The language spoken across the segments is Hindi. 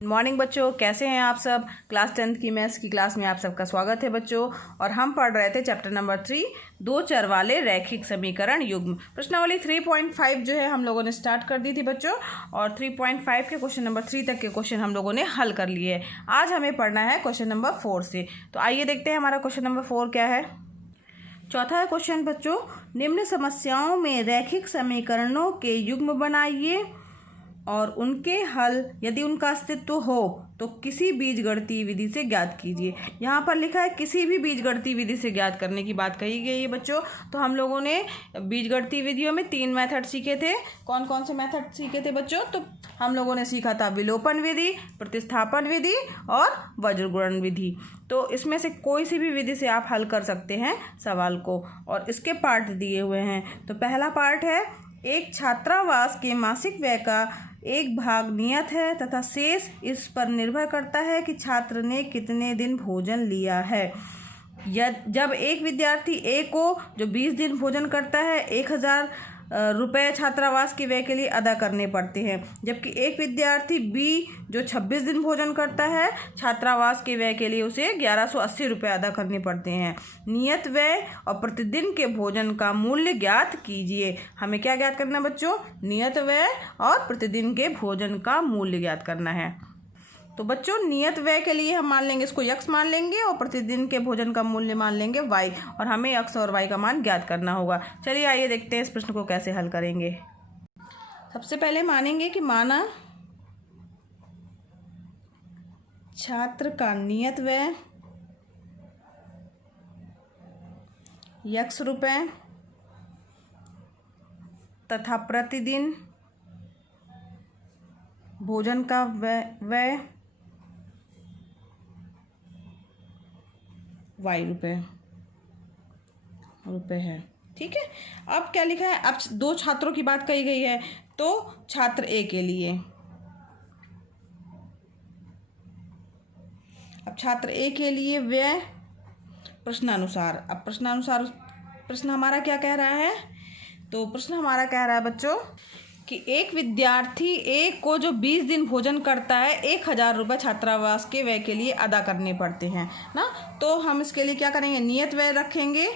मॉर्निंग बच्चों, कैसे हैं आप सब। क्लास 10th की मैथ्स की क्लास में आप सबका स्वागत है बच्चों। और हम पढ़ रहे थे चैप्टर नंबर 3 दो चर वाले रैखिक समीकरण युग्म। प्रश्नावली 3.5 जो है हम लोगों ने स्टार्ट कर दी थी बच्चों, और 3.5 के क्वेश्चन नंबर 3 तक के क्वेश्चन हम लोगों ने हल कर लिए है। आज हमें पढ़ना है क्वेश्चन नंबर 4 से। तो आइए देखते हैं हमारा क्वेश्चन नंबर 4 क्या है। चौथा है क्वेश्चन बच्चों, निम्न समस्याओं में रैखिक समीकरणों के युग्म बनाइए और उनके हल यदि उनका अस्तित्व हो तो किसी बीजगणितीय विधि से ज्ञात कीजिए। यहाँ पर लिखा है किसी भी बीजगणितीय विधि से ज्ञात करने की बात कही गई है बच्चों। तो हम लोगों ने बीजगणितीय विधियों में 3 मेथड सीखे थे। कौन कौन से मेथड सीखे थे बच्चों? तो हम लोगों ने सीखा था विलोपन विधि, प्रतिस्थापन विधि और वज्रगुणन विधि। तो इसमें से कोई सी भी विधि से आप हल कर सकते हैं सवाल को, और इसके पार्ट दिए हुए हैं। तो पहला पार्ट है, एक छात्रावास के मासिक व्यय का एक भाग नियत है तथा शेष इस पर निर्भर करता है कि छात्र ने कितने दिन भोजन लिया है। जब एक विद्यार्थी ए को जो 20 दिन भोजन करता है 1000 रुपये छात्रावास के व्यय के लिए अदा करने पड़ते हैं, जबकि एक विद्यार्थी बी जो 26 दिन भोजन करता है छात्रावास के व्यय के लिए उसे 1180 रुपये अदा करने पड़ते हैं। नियत व्यय और प्रतिदिन के भोजन का मूल्य ज्ञात कीजिए। हमें क्या ज्ञात करना बच्चों? नियत व्यय और प्रतिदिन के भोजन का मूल्य ज्ञात करना है। तो बच्चों नियत व्यय के लिए हम मान लेंगे इसको x मान लेंगे, और प्रतिदिन के भोजन का मूल्य मान लेंगे y, और हमें x और y का मान ज्ञात करना होगा। चलिए आइए देखते हैं इस प्रश्न को कैसे हल करेंगे। सबसे पहले मानेंगे कि माना छात्र का नियत व्यय x रुपये तथा प्रतिदिन भोजन का व्यय y रुपये है। ठीक है, अब क्या लिखा है? अब दो छात्रों की बात कही गई है, तो छात्र ए के लिए, अब छात्र ए के लिए व्यय प्रश्नानुसार। अब प्रश्नानुसार प्रश्न हमारा क्या कह रहा है? तो प्रश्न हमारा कह रहा है बच्चों कि एक विद्यार्थी ए को जो 20 दिन भोजन करता है 1000 रुपये छात्रावास के व्यय के लिए अदा करने पड़ते हैं ना। तो हम इसके लिए क्या करेंगे? नियत व्यय रखेंगे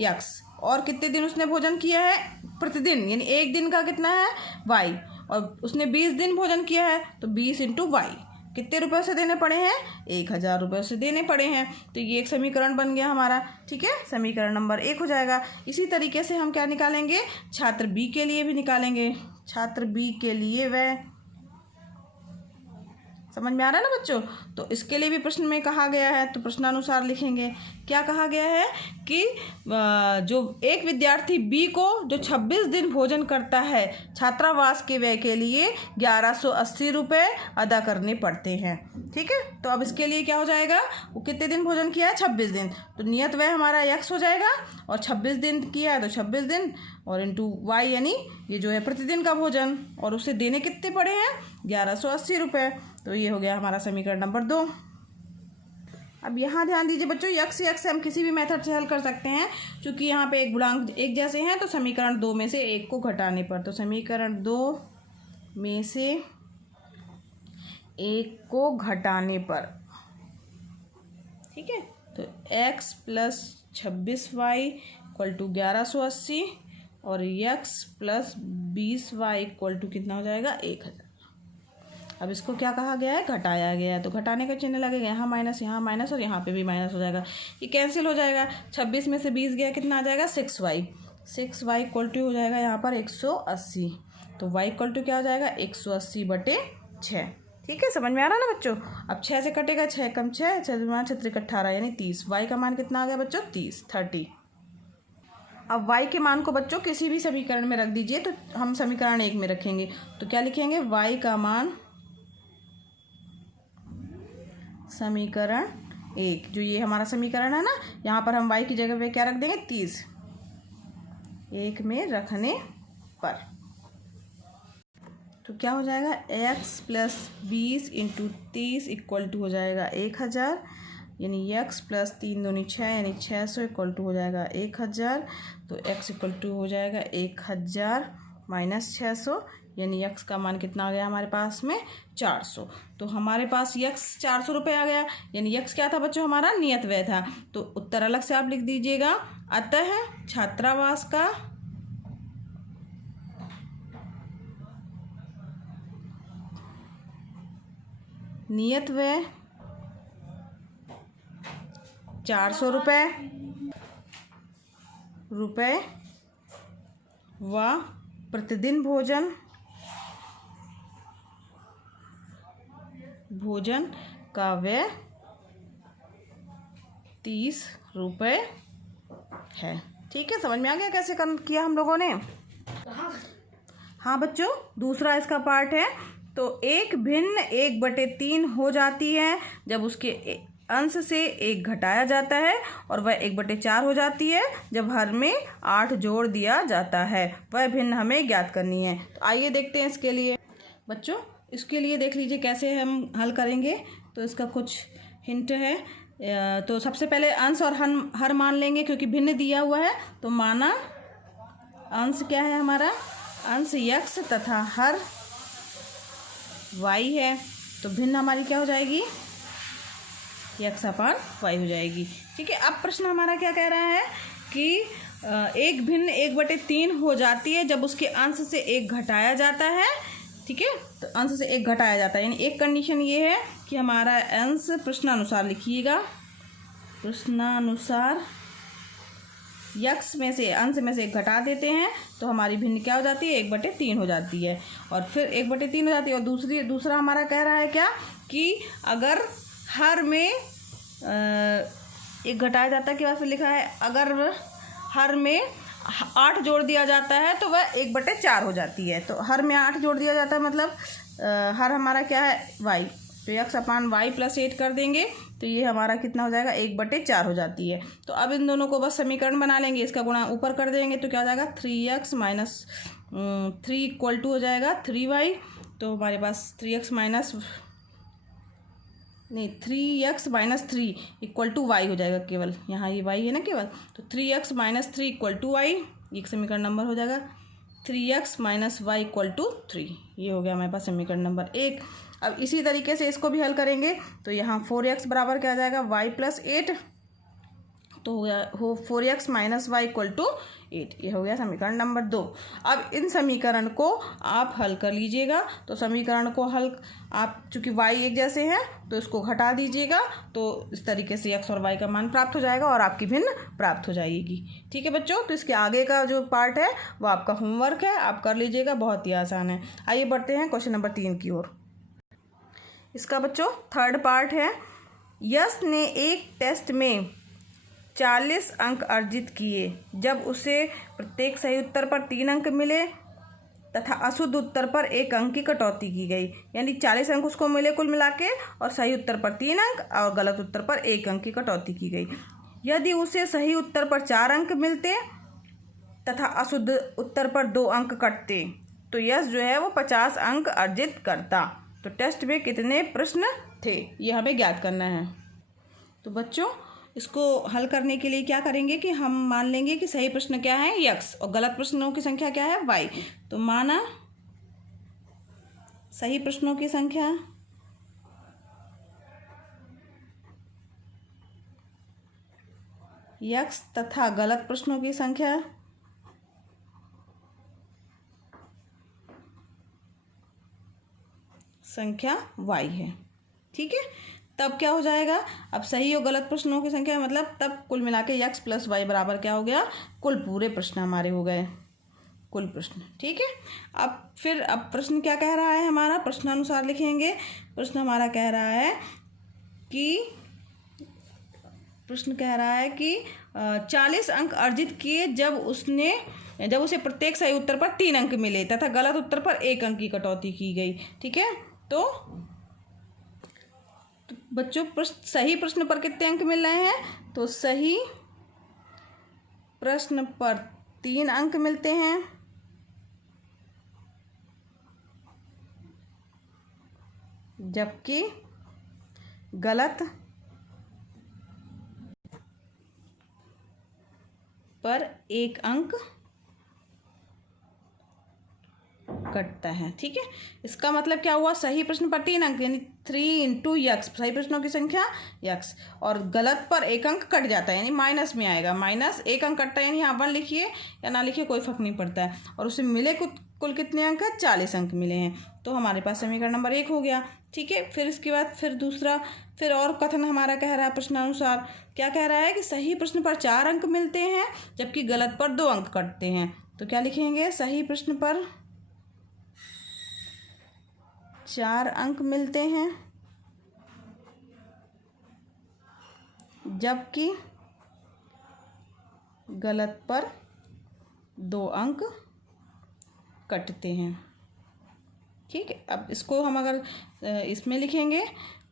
x, और कितने दिन उसने भोजन किया है प्रतिदिन, यानी एक दिन का कितना है y, और उसने 20 दिन भोजन किया है तो 20 × y। कितने रुपये से देने पड़े हैं? 1000 रुपये से देने पड़े हैं। तो ये एक समीकरण बन गया हमारा। ठीक है, समीकरण नंबर 1 हो जाएगा। इसी तरीके से हम क्या निकालेंगे? छात्र बी के लिए भी निकालेंगे। छात्र बी के लिए वह, समझ में आ रहा है ना बच्चों? तो इसके लिए भी प्रश्न में कहा गया है, तो प्रश्नानुसार लिखेंगे। क्या कहा गया है कि जो एक विद्यार्थी बी को जो 26 दिन भोजन करता है छात्रावास के व्यय के लिए 1180 रुपये अदा करने पड़ते हैं। ठीक है, तो अब इसके लिए क्या हो जाएगा? वो कितने दिन भोजन किया है? 26 दिन। तो नियत व्यय हमारा x हो जाएगा, और 26 दिन किया है तो 26 दिन, और इंटू y यानी ये जो है प्रतिदिन का भोजन, और उसे देने कितने पड़े हैं? 1180 रुपये। तो ये हो गया हमारा समीकरण नंबर 2। अब यहाँ ध्यान दीजिए बच्चों, x हम किसी भी मेथड से हल कर सकते हैं, क्योंकि यहाँ पे एक गुणांक एक जैसे हैं। तो समीकरण 2 में से एक को घटाने पर, तो समीकरण 2 में से एक को घटाने पर, ठीक है, तो x + 26y = 1180, और x + 20y = कितना हो जाएगा? 1000। अब इसको क्या कहा गया है? घटाया गया है। तो घटाने का चिन्ह लगेगा, यहाँ माइनस, यहाँ माइनस, और यहाँ पे भी माइनस हो जाएगा। ये कैंसिल हो जाएगा। 26 में से 20 गया, कितना आ जाएगा? 6y। 6y = हो जाएगा यहाँ पर 180। तो y = क्या हो जाएगा? 180/6। ठीक है, समझ में आ रहा है ना बच्चों? अब 6 से कटेगा, 6 × 6 = 18 यानी 30। y का मान कितना आ गया बच्चों? 30। अब y के मान को बच्चों किसी भी समीकरण में रख दीजिए। तो हम समीकरण 1 में रखेंगे, तो क्या लिखेंगे? y का मान समीकरण 1, जो ये हमारा समीकरण है ना, यहाँ पर हम y की जगह पे क्या रख देंगे? 30 1 में रखने पर। तो क्या हो जाएगा? x + 20 × 30 = हो जाएगा 1000, यानी x + 3 दूनी 6 यानी 600 = हो जाएगा 1000। तो x = हो जाएगा 1000 - 600, यानी यक्स का मान कितना आ गया हमारे पास में 400। तो हमारे पास यक्स 400 रुपये आ गया, यानी यक्स क्या था बच्चों हमारा नियत व्यय था। तो उत्तर अलग से आप लिख दीजिएगा। अतः छात्रावास का नियत व्यय 400 रुपये व प्रतिदिन भोजन का व्यय 30 रुपये है। ठीक है, समझ में आ गया कैसे किया हम लोगों ने। हाँ बच्चों, दूसरा इसका पार्ट है। तो एक भिन्न 1/3 हो जाती है जब उसके अंश से 1 घटाया जाता है, और वह 1/4 हो जाती है जब हर में 8 जोड़ दिया जाता है। वह भिन्न हमें ज्ञात करनी है। तो आइए देखते हैं इसके लिए। बच्चों इसके लिए देख लीजिए कैसे हम हल करेंगे। तो इसका कुछ हिंट है। तो सबसे पहले अंश और हर मान लेंगे, क्योंकि भिन्न दिया हुआ है। तो माना अंश क्या है हमारा, अंश यक्स तथा हर वाई है। तो भिन्न हमारी क्या हो जाएगी, यक्स अपान वाई हो जाएगी। ठीक है, अब प्रश्न हमारा क्या कह रहा है कि एक भिन्न 1/3 हो जाती है जब उसके अंश से 1 घटाया जाता है। ठीक है, तो अंश से 1 घटाया जाता है, यानी एक कंडीशन ये है कि हमारा अंश प्रश्नानुसार लिखिएगा। प्रश्नानुसार यक्स में से अंश में से 1 घटा देते हैं तो हमारी भिन्न क्या हो जाती है, 1/3 हो जाती है। और फिर 1/3 हो जाती है। और दूसरा हमारा कह रहा है क्या कि अगर हर में 1 घटाया जाता है के बाद फिर लिखा है अगर हर में 8 जोड़ दिया जाता है तो वह 1/4 हो जाती है। तो हर में 8 जोड़ दिया जाता है मतलब हर हमारा क्या है, वाई। तो यक्स अपान वाई प्लस 8 कर देंगे तो ये हमारा कितना हो जाएगा, 1/4 हो जाती है। तो अब इन दोनों को बस समीकरण बना लेंगे, इसका गुणा ऊपर कर देंगे तो क्या हो जाएगा, 3x माइनस 3 इक्वल टू हो जाएगा 3y। तो हमारे पास 3x minus 3 equal to y हो जाएगा। केवल यहाँ ये वाई है ना केवल, तो 3x minus 3 equal to Y, एक समीकरण नंबर हो जाएगा। 3x minus y equal to 3, ये हो गया हमारे पास समीकरण नंबर 1। अब इसी तरीके से इसको भी हल करेंगे। तो यहाँ 4x बराबर क्या आ जाएगा, y प्लस 8। तो हो 4x minus y equal to 8, ये हो गया समीकरण नंबर 2। अब इन समीकरण को आप हल कर लीजिएगा। तो समीकरण को हल आप चूँकि y एक जैसे हैं तो इसको घटा दीजिएगा, तो इस तरीके से x और y का मान प्राप्त हो जाएगा और आपकी भिन्न प्राप्त हो जाएगी। ठीक है बच्चों, तो इसके आगे का जो पार्ट है वो आपका होमवर्क है, आप कर लीजिएगा, बहुत ही आसान है। आइए बढ़ते हैं क्वेश्चन नंबर 3 की ओर। इसका बच्चों थर्ड पार्ट है। यश ने एक टेस्ट में 40 अंक अर्जित किए जब उसे प्रत्येक सही उत्तर पर 3 अंक मिले तथा अशुद्ध उत्तर पर 1 अंक की कटौती की गई। यानी 40 अंक उसको मिले कुल मिला के, और सही उत्तर पर 3 अंक और गलत उत्तर पर 1 अंक की कटौती की गई। यदि उसे सही उत्तर पर 4 अंक मिलते तथा अशुद्ध उत्तर पर 2 अंक कटते तो यश जो है वो 50 अंक अर्जित करता। तो टेस्ट में कितने प्रश्न थे, ये हमें ज्ञात करना है। तो बच्चों इसको हल करने के लिए क्या करेंगे कि हम मान लेंगे कि सही प्रश्न क्या है, यक्स, और गलत प्रश्नों की संख्या क्या है, वाई। तो माना सही प्रश्नों की संख्या यक्स तथा गलत प्रश्नों की संख्या वाई है। ठीक है, तब क्या हो जाएगा, अब सही और गलत प्रश्नों की संख्या मतलब तब कुल मिला के यक्स प्लस वाई बराबर क्या हो गया, कुल पूरे प्रश्न हमारे हो गए, कुल प्रश्न। ठीक है, अब प्रश्न क्या कह रहा है हमारा, प्रश्नानुसार लिखेंगे। प्रश्न हमारा कह रहा है कि 40 अंक अर्जित किए जब उसे प्रत्येक सही उत्तर पर 3 अंक मिले तथा गलत उत्तर पर 1 अंक की कटौती की गई। ठीक है, तो बच्चों सही प्रश्न पर कितने अंक मिल रहे हैं, तो सही प्रश्न पर 3 अंक मिलते हैं जबकि गलत पर 1 अंक कटता है। ठीक है, इसका मतलब क्या हुआ, सही प्रश्न पर 3 अंक यानी 3 इंटू यक्स, सही प्रश्नों की संख्या यक्स, और गलत पर 1 अंक कट जाता है यानी माइनस में आएगा, माइनस 1 अंक कटता है यानी यहाँ 1 लिखिए या ना लिखिए कोई फर्क नहीं पड़ता है। और उसे मिले कुल कितने अंक है, 40 अंक मिले हैं। तो हमारे पास समीकरण नंबर 1 हो गया। ठीक है, फिर इसके बाद फिर दूसरा, फिर और कथन हमारा कह रहा है प्रश्नानुसार, क्या कह रहा है कि सही प्रश्न पर 4 अंक मिलते हैं जबकि गलत पर 2 अंक कटते हैं। तो क्या लिखेंगे, सही प्रश्न पर 4 अंक मिलते हैं जबकि गलत पर 2 अंक कटते हैं। ठीक है, अब इसको हम अगर इसमें लिखेंगे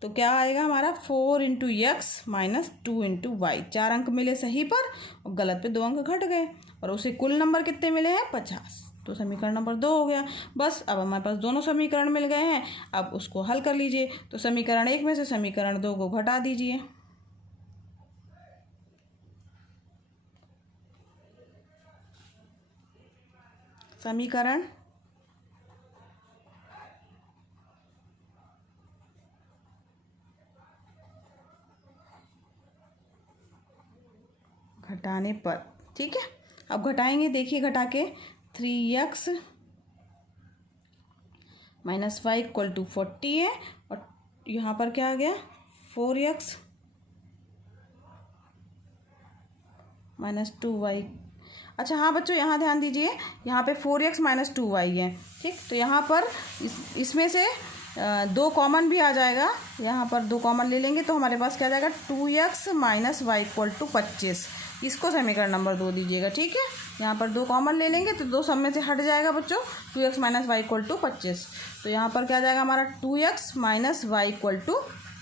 तो क्या आएगा हमारा 4 into x minus 2 into y. 4 अंक मिले सही पर और गलत पे 2 अंक घट गए, और उसे कुल नंबर कितने मिले हैं, 50। तो समीकरण नंबर 2 हो गया। बस अब हमारे पास दोनों समीकरण मिल गए हैं, अब उसको हल कर लीजिए। तो समीकरण 1 में से समीकरण 2 को घटा दीजिए। समीकरण घटाने पर, ठीक है, अब घटाएंगे, देखिए घटा के 3x minus y equal to 40 है, और यहाँ पर क्या आ गया 4x माइनस 2y। अच्छा हाँ बच्चों, यहाँ ध्यान दीजिए, यहाँ पे 4x माइनस 2y है। ठीक, तो यहाँ पर इसमें से 2 कॉमन भी आ जाएगा, यहाँ पर 2 कॉमन ले लेंगे तो हमारे पास क्या आ जाएगा 2x minus y equal to 25। इसको समीकरण नंबर 2 दीजिएगा। ठीक है, यहाँ पर 2 कॉमन ले लेंगे तो 2 सब में से हट जाएगा बच्चों, 2x minus y equal to 25। तो यहाँ पर क्या आ जाएगा हमारा 2x minus y equal to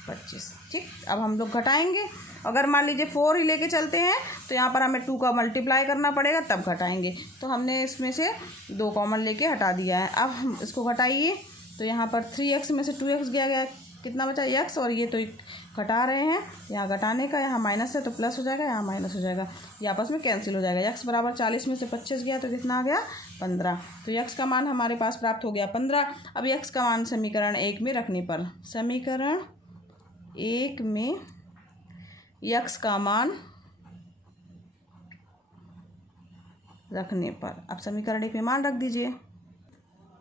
25। ठीक, अब हम लोग घटाएंगे, अगर मान लीजिए 4 ही लेके चलते हैं तो यहाँ पर हमें 2 का मल्टीप्लाई करना पड़ेगा तब घटाएंगे। तो हमने इसमें से 2 कॉमन लेके हटा दिया है। अब हम इसको घटाइए तो यहाँ पर 3x में से 2x गया, कितना बचा x, और ये तो घटा रहे हैं, यहाँ घटाने का, यहाँ माइनस है तो प्लस हो जाएगा, यहाँ माइनस हो जाएगा, ये आपस में कैंसिल हो जाएगा। x बराबर 40 में से 25 गया तो कितना आ गया 15। तो x का मान हमारे पास प्राप्त हो गया 15। अब x का मान समीकरण 1 में रखने पर, समीकरण 1 में x का मान रखने पर, अब समीकरण 1 में मान रख दीजिए।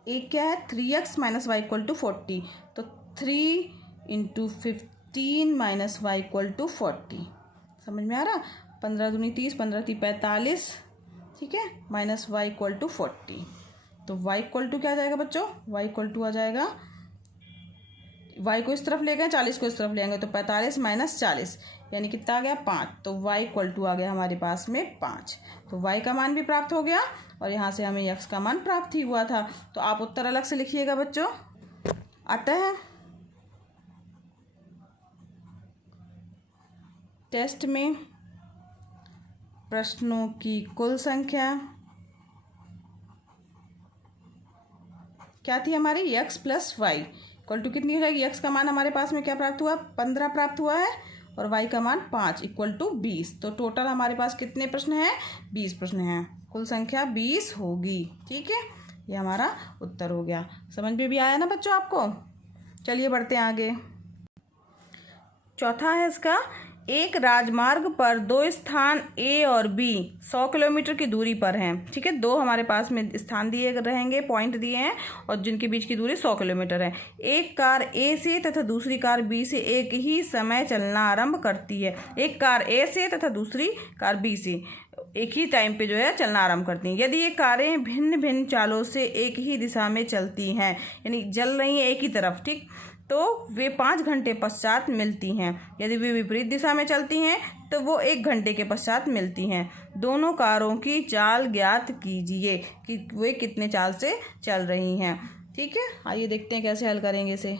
एक क्या है 3x minus y equal to 40, तो 3 into 15 minus y equal to 40, समझ में आ रहा, 15 दूनी 30, 15 × 3 = 45। ठीक है, माइनस वाई इक्वल टू 40, तो y इक्वल टू क्या आ जाएगा बच्चों, y इक्वल टू आ जाएगा, y को इस तरफ ले गए 40 को इस तरफ ले आएंगे तो 45 माइनस 40 यानी कितना आ गया 5। तो y इक्वल टू आ गया हमारे पास में 5। तो y का मान भी प्राप्त हो गया और यहाँ से हमें x का मान प्राप्त ही हुआ था। तो आप उत्तर अलग से लिखिएगा बच्चों। अतः टेस्ट में प्रश्नों की कुल संख्या क्या थी हमारी, x plus y equal to कितनी हो जाएगी, x का मान हमारे पास में क्या प्राप्त हुआ 15 प्राप्त हुआ है, और y का मान 5 इक्वल टू 20। तो टोटल हमारे पास कितने प्रश्न हैं, 20 प्रश्न हैं, कुल संख्या 20 होगी। ठीक है, ये हमारा उत्तर हो गया। समझ में भी आया ना बच्चों आपको। चलिए बढ़ते हैं आगे। चौथा है इसका, एक राजमार्ग पर 2 स्थान A और B 100 किलोमीटर की दूरी पर हैं। ठीक है, 2 हमारे पास में स्थान दिए रहेंगे, पॉइंट दिए हैं, और जिनके बीच की दूरी 100 किलोमीटर है। एक कार A से तथा दूसरी कार B से एक ही समय चलना आरंभ करती है। एक कार A से तथा दूसरी कार B से एक ही टाइम पे जो है चलना आरंभ करती हैं। यदि ये कारें भिन्न भिन्न चालों से एक ही दिशा में चलती हैं, यानी चल रही हैं एक ही तरफ, ठीक, तो वे 5 घंटे पश्चात मिलती हैं। यदि वे विपरीत दिशा में चलती हैं तो वो 1 घंटे के पश्चात मिलती हैं। दोनों कारों की चाल ज्ञात कीजिए कि वे कितने चाल से चल रही हैं। ठीक है, आइए देखते हैं कैसे हल करेंगे इसे।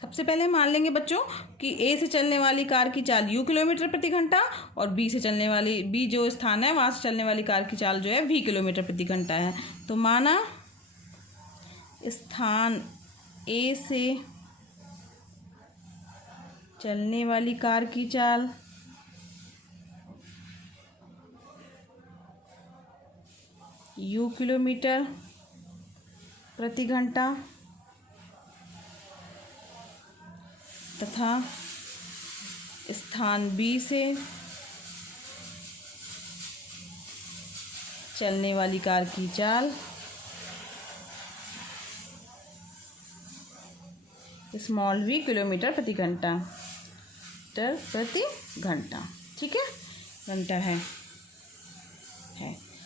सबसे पहले मान लेंगे बच्चों कि A से चलने वाली कार की चाल U किलोमीटर प्रति घंटा, और B से चलने वाली B जो स्थान है वहाँ से चलने वाली कार की चाल जो है V किलोमीटर प्रति घंटा है। तो माना स्थान A से चलने वाली कार की चाल U किलोमीटर प्रति घंटा तथा स्थान B से चलने वाली कार की चाल स्मॉल v किलोमीटर प्रति घंटा, प्रति घंटा। ठीक है, घंटा है।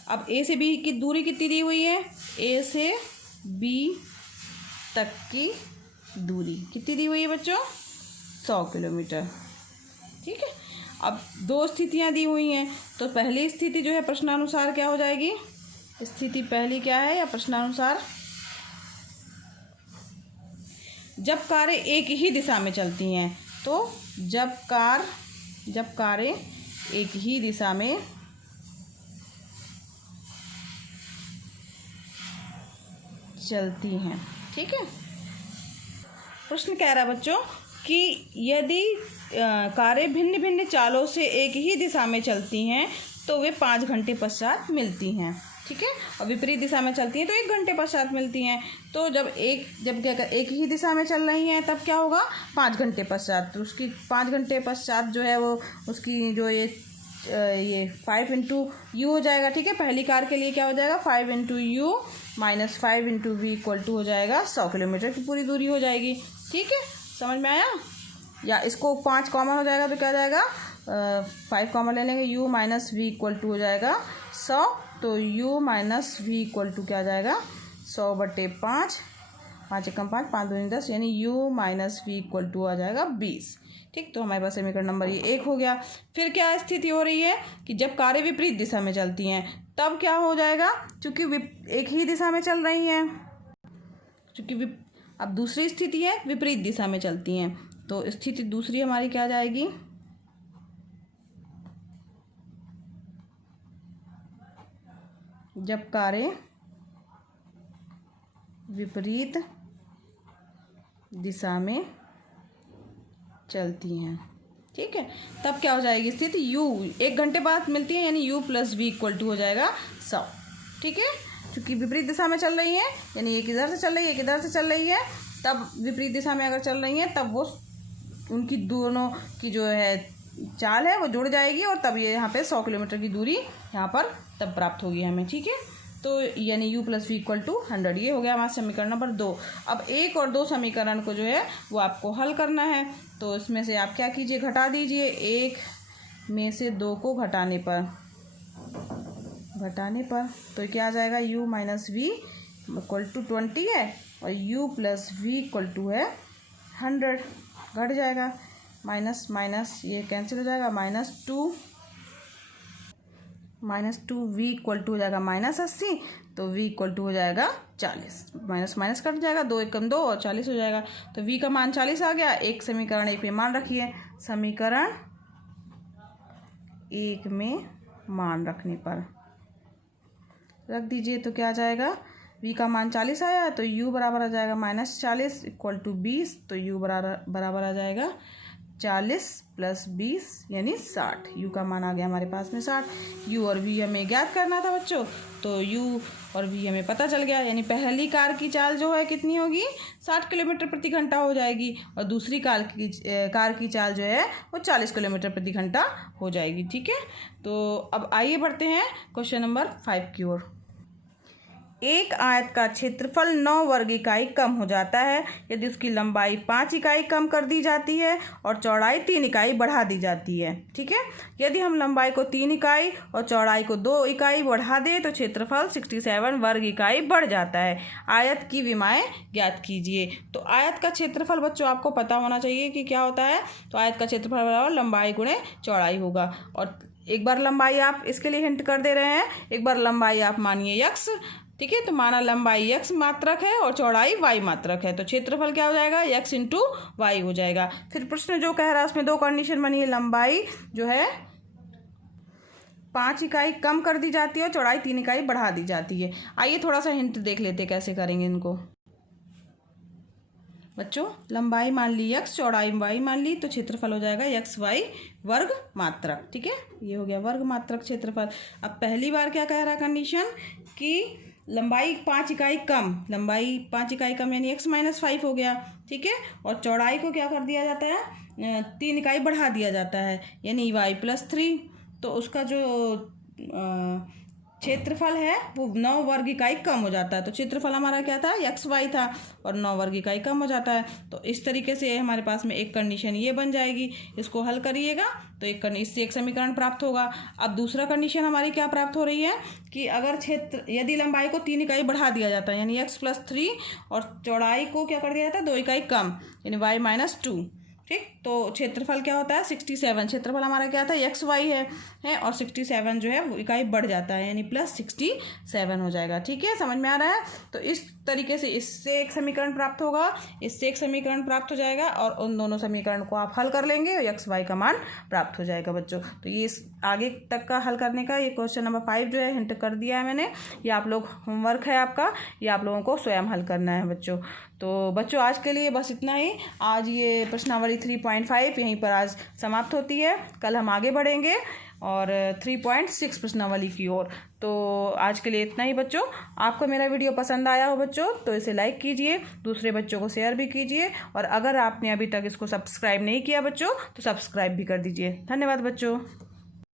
अब A से B की दूरी कितनी दी हुई है? A से B तक की दूरी कितनी दी हुई है बच्चों? 100 किलोमीटर। ठीक है, अब दो स्थितियां दी हुई हैं, तो पहली स्थिति जो है प्रश्नानुसार क्या हो जाएगी? स्थिति पहली क्या है या प्रश्नानुसार? जब कारें एक ही दिशा में चलती हैं, तो जब कारें एक ही दिशा में चलती हैं। ठीक है, प्रश्न कह रहा है बच्चों कि यदि कारें भिन्न भिन्न चालों से एक ही दिशा में चलती हैं तो वे 5 घंटे पश्चात मिलती हैं। ठीक है, और विपरीत दिशा में चलती हैं तो 1 घंटे पश्चात मिलती हैं। तो जब एक ही दिशा में चल रही हैं तब क्या होगा? 5 घंटे पश्चात। तो उसकी 5 घंटे पश्चात जो है वो उसकी जो ये 5 इंटू यू हो जाएगा। ठीक है, पहली कार के लिए क्या हो जाएगा? 5 into u minus 5 into v equal to हो जाएगा 100 किलोमीटर की पूरी दूरी हो जाएगी। ठीक है, समझ में आया? या इसको 5 कॉमन हो जाएगा तो क्या हो जाएगा? 5 कॉमन ले लेंगे, u minus v equal to हो जाएगा 100। तो u minus v equal to क्या आ जाएगा? 100/5, 5 एकम 5, 5 दूनी 10, यानी u minus v equal to आ जाएगा 20। ठीक, तो हमारे पास समीकरण नंबर ये 1 हो गया। फिर क्या स्थिति हो रही है कि जब कारें विपरीत दिशा में चलती हैं तब क्या हो जाएगा? क्योंकि एक ही दिशा में चल रही हैं, क्योंकि अब दूसरी स्थिति है विपरीत दिशा में चलती हैं, तो स्थिति दूसरी हमारी क्या जाएगी? जब कारें विपरीत दिशा में चलती हैं। ठीक है, तब क्या हो जाएगी स्थिति? u 1 घंटे बाद मिलती है, यानी u plus v equal to हो जाएगा 100। ठीक है, क्योंकि विपरीत दिशा में चल रही है, यानी एक इधर से चल रही है एक इधर से चल रही है, तब विपरीत दिशा में अगर चल रही है तब वो उनकी दोनों की जो है चाल है वो जुड़ जाएगी और तब ये यहाँ पे 100 किलोमीटर की दूरी यहाँ पर तब प्राप्त होगी हमें। ठीक है, तो यानी u plus v equal to 100, ये हो गया हमारा समीकरण नंबर 2। अब 1 और 2 समीकरण को जो है वो आपको हल करना है, तो इसमें से आप क्या कीजिए? घटा दीजिए। 1 में से 2 को घटाने पर तो क्या आ जाएगा? u minus v equal to 20 है और u plus v equal to है 100, घट जाएगा। माइनस माइनस ये कैंसिल हो जाएगा, -2 वी इक्वल टू हो जाएगा -80, तो v इक्वल टू हो जाएगा 40। माइनस माइनस कट जाएगा, 2 एकम 2 और 40 हो जाएगा। तो v का मान 40 आ गया। एक समीकरण 1 में मान रखिए। समीकरण 1 में मान रखने पर रख दीजिए तो क्या आ जाएगा? v का मान 40 आया तो u बराबर आ जाएगा -40 इक्वल टू 20, तो u बराबर आ जाएगा 40 प्लस 20 यानी 60। u का मान आ गया हमारे पास में 60। u और v हमें ज्ञात करना था बच्चों, तो u और v हमें पता चल गया। यानी पहली कार की चाल जो है कितनी होगी? 60 किलोमीटर प्रति घंटा हो जाएगी और दूसरी कार की चाल जो है वो 40 किलोमीटर प्रति घंटा हो जाएगी। ठीक है, तो अब आइए बढ़ते हैं क्वेश्चन नंबर 5 की ओर। एक आयत का क्षेत्रफल 9 वर्ग इकाई कम हो जाता है यदि उसकी लंबाई 5 इकाई कम कर दी जाती है और चौड़ाई 3 इकाई बढ़ा दी जाती है। ठीक है, यदि हम लंबाई को 3 इकाई और चौड़ाई को 2 इकाई बढ़ा दें तो क्षेत्रफल 67 वर्ग इकाई बढ़ जाता है। आयत की विमाएं ज्ञात कीजिए। तो आयत का क्षेत्रफल बच्चों आपको पता होना चाहिए कि क्या होता है। तो आयत का क्षेत्रफल बराबर लंबाई गुणे चौड़ाई होगा। और एक बार लंबाई आप इसके लिए हिंट कर दे रहे हैं, एक बार लंबाई आप मानिए x। ठीक है, तो माना लंबाई x मात्रक है और चौड़ाई y मात्रक है, तो क्षेत्रफल क्या हो जाएगा? x इंटू वाई हो जाएगा। फिर प्रश्न जो कह रहा है उसमें 2 कंडीशन बनी है। लंबाई जो है 5 इकाई कम कर दी जाती है और चौड़ाई 3 इकाई बढ़ा दी जाती है। आइए थोड़ा सा हिंट देख लेते कैसे करेंगे इनको। बच्चों लंबाई मान ली x, चौड़ाई y मान ली, तो क्षेत्रफल हो जाएगा x y वर्ग मात्रक। ठीक है, ये हो गया वर्ग मात्रक क्षेत्रफल। अब पहली बार क्या कह रहा है कंडीशन कि लंबाई 5 इकाई कम, लंबाई 5 इकाई कम यानी x-5 हो गया, ठीक है। और चौड़ाई को क्या कर दिया जाता है, 3 इकाई बढ़ा दिया जाता है यानी y+3। तो उसका जो क्षेत्रफल है वो 9 वर्ग इकाई कम हो जाता है। तो क्षेत्रफल हमारा क्या था, xy था, और 9 वर्ग इकाई कम हो जाता है। तो इस तरीके से हमारे पास में एक कंडीशन ये बन जाएगी। इसको हल करिएगा तो इससे एक समीकरण प्राप्त होगा। अब दूसरा कंडीशन हमारी क्या प्राप्त हो रही है कि अगर यदि लंबाई को 3 इकाई बढ़ा दिया जाता है यानी x+3 और चौड़ाई को क्या कर दिया जाता है 2 इकाई कम यानी y-2, ठीक। तो क्षेत्रफल क्या होता है 67, क्षेत्रफल हमारा क्या था xy है और 67 जो है वो इकाई बढ़ जाता है यानी +67 हो जाएगा, ठीक है। समझ में आ रहा है। तो इस तरीके से इससे एक समीकरण प्राप्त होगा, इससे एक समीकरण प्राप्त हो जाएगा और उन दोनों समीकरण को आप हल कर लेंगे और xy का मान प्राप्त हो जाएगा बच्चों। तो ये आगे तक का हल करने का ये क्वेश्चन नंबर 5 जो है हिंट कर दिया है मैंने। ये आप लोग होमवर्क है आपका, ये आप लोगों को स्वयं हल करना है बच्चों। तो बच्चों आज के लिए बस इतना ही। आज ये प्रश्नावली 3.5 यहीं पर आज समाप्त होती है। कल हम आगे बढ़ेंगे और 3.6 प्रश्नावली की ओर। तो आज के लिए इतना ही बच्चों। आपको मेरा वीडियो पसंद आया हो बच्चों तो इसे लाइक कीजिए, दूसरे बच्चों को शेयर भी कीजिए, और अगर आपने अभी तक इसको सब्सक्राइब नहीं किया बच्चों तो सब्सक्राइब भी कर दीजिए। धन्यवाद बच्चों।